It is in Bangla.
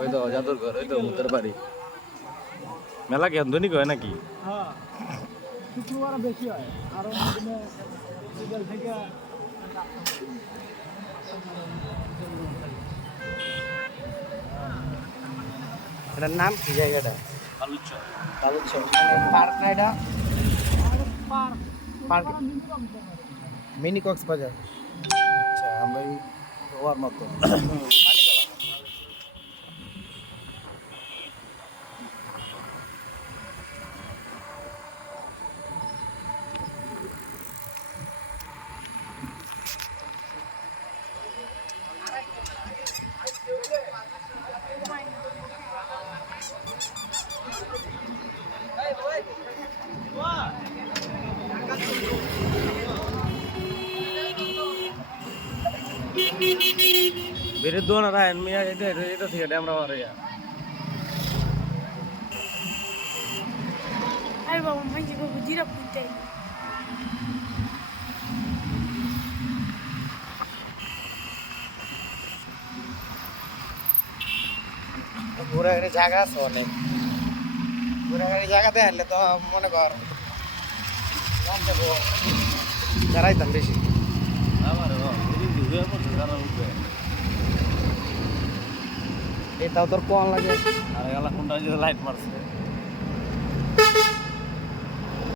ওই তো জাদুঘর, ওই তো মুতের বাড়ি। মেলা কি আধুনিক হয় নাকি? হ্যাঁ, শুক্রবার বেশি হয় আর অন্য দিনে বিকেল থেকে এটার নাম কি জায়গাটা? বালুচর। বালুচর। পার্ক না এটা? Park park mini Cox's Bazar. আচ্ছা, আমরা এই হওয়ার মতো। বেরে দোনা রায়ন মিয়া, এটা থেকে ড্যামরা মারে। Ayo bawa main juga bujira putih. ঘোরাঘুরি জায়গা আছে অনেক। ঘোরাঘুরি জায়গাতে আনলে তো মনে কর দাঁড়াইতাম বেশি। এটাও তোর কোন লাগে? আর এলা কোনটা লাইট মারছে।